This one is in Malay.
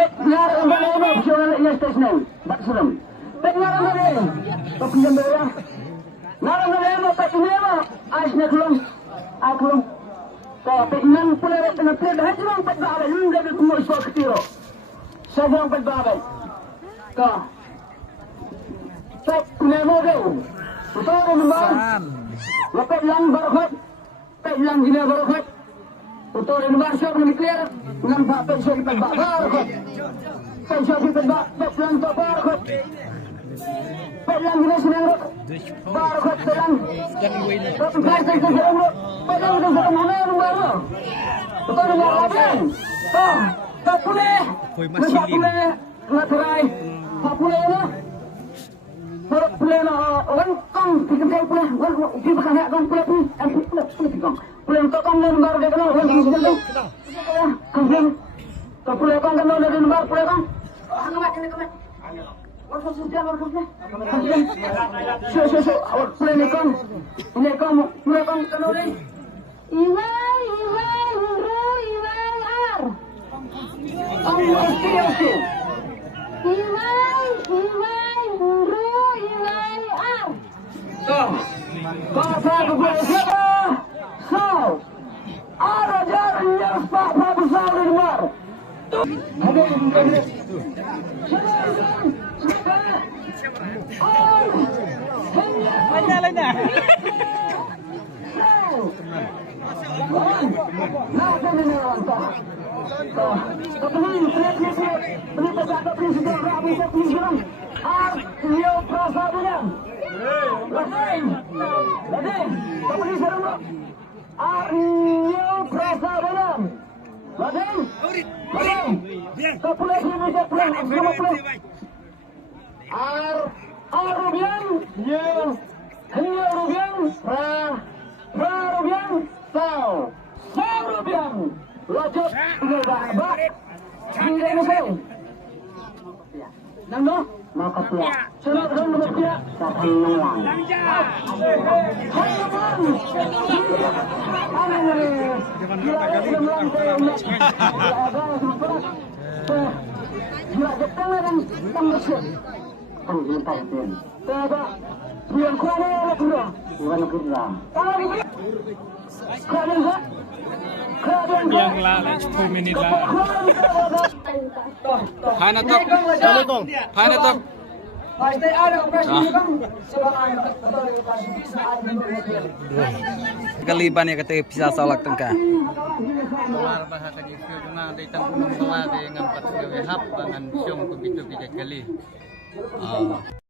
Pek ngar undang ini jual ya stesen. Bak sulam. Pek ngar undang ini. Tapi yang bawah. Ngar undang ini pek ini apa? Asnya kelum. Aklum. Kau pek nan pula tengah pula dah jual pek bawa. Lun dah kumur sok tiro. Saya pek bawa. Kau. Pek nemo deh. Betul memang. Lepas lang berkhut. Pek lang gila berkhut. Betul memang siap clear. Nampak pensio di pek berkhut. Pensio di pek lang tu berkhut. Pek lang gila senang berkhut pelang. Tapi kai kai senang pek lang tu senang mana baru. Betul memang lain. Tak boleh. Tak boleh. Materai. Tak boleh lah. Kalau boleh nak orang kong kita kau boleh orang kita bukan hak kong boleh pun boleh kong boleh untuk kong lembar dia kenal orang kita tu kong kau boleh kong kenal dia lembar boleh kong hangat ini kamat orang sosial orang boleh so awak boleh ni kong ini kong boleh kong kenal dia iwai ar Allah siapa iwai Bahasa kebiasa Sao Ada jalan yang Pak besar di luar Lain dah. Nah, ini orang tak. Kemudian ini pesawat presiden Rabu September. Rio Prasadunya. Ladin, kemudian sekarang Rio Prasadunya. Ladin, kepulang ini bisa pulang, semua pulang. Rubian, Rio Rubian, Rubian, Sao Rubian, Lajut, Bak, Tidak Muslim. Nando, maka pula. Sudah nomor dia. Siapa yang menang? Gila Jepang dan Mesir. Minta itu. Tidak. Bukan kuala yang kedua. Bukan kedua. Yang lah 2 minit lah. Hai nak tak? Assalamualaikum. Hai nak tak? Pasti ada operasi juga. Sebagai operasi bisa ada. Kaliban ya kata bisa salak tengkah. Keluar bahasa di situ cuma di tanggung keluar dengan 4 hap dengan siung begitu 3 kali.